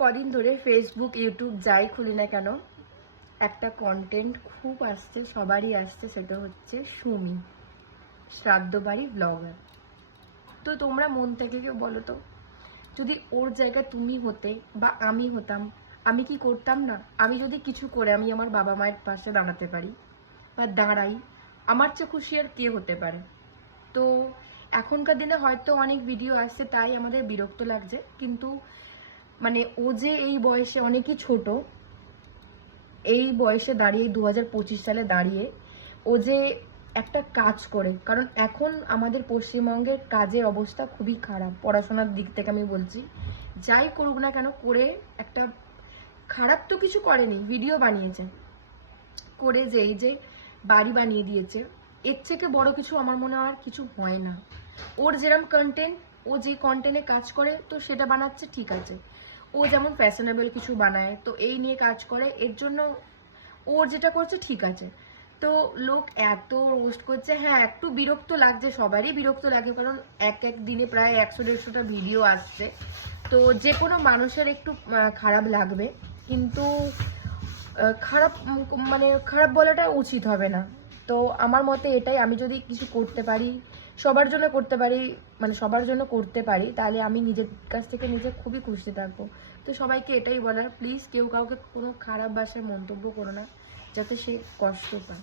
কদিন ধরে Facebook YouTube যাই খুলি না কেন একটা কন্টেন্ট খুব আসছে, সবারই আসছে, সেটা হচ্ছে সুমি শ্রাদ্ধ বাড়ি ব্লগার। তো তোমরা মন থেকে কেউ বলো তো, যদি ওর জায়গায় তুমি হতে বা আমি হতাম, আমি কি করতাম না? আমি যদি কিছু করে আমি আমার বাবা মায়ের পাশে দাঁড়াতে পারি বা দাঁড়াই, আমার চেয়ে খুশি আর কে হতে পারে? তো এখনকার দিনে হয়তো অনেক ভিডিও আসছে তাই আমাদের বিরক্ত লাগছে, কিন্তু মানে ও যে এই বয়সে অনেকই ছোট, এই বয়সে দাঁড়িয়ে 2025 সালে দাঁড়িয়ে ও যে একটা কাজ করে, কারণ এখন আমাদের পশ্চিমবঙ্গের কাজের অবস্থা খুবই খারাপ। পড়াশোনার দিক থেকে আমি বলছি, যাই করুক না কেন করে একটা খারাপ তো কিছু করেনি, ভিডিও বানিয়েছে করে যে এই যে বাড়ি বানিয়ে দিয়েছে, এর থেকে বড় কিছু আমার মনে হয় আর কিছু হয় না। ওর যেরকম কন্টেন্ট, ও যে কন্টেন্টে কাজ করে তো সেটা বানাচ্ছে, ঠিক আছে। ও যেমন ফ্যাশনেবল কিছু বানায় তো এই নিয়ে কাজ করে, এর জন্য ওর যেটা করছে ঠিক আছে। তো লোক এত রোস্ট করছে, হ্যাঁ একটু বিরক্ত লাগছে, সবারই বিরক্ত লাগে, কারণ এক এক দিনে প্রায় 100-150টা ভিডিও আসছে। তো যে কোনো মানুষের একটু খারাপ লাগবে, কিন্তু খারাপ মানে খারাপ বলাটা উচিত হবে না। তো আমার মতে এটাই, আমি যদি কিছু করতে পারি, সবার জন্য করতে পারি, মানে সবার জন্য করতে পারি, তাহলে আমি নিজের কাছ থেকে নিজে খুবই খুশি থাকবো। তো সবাইকে এটাই বলার, প্লিজ কেউ কাউকে কোনো খারাপ ভাষায় মন্তব্য করো না, যাতে সে কষ্ট পায়।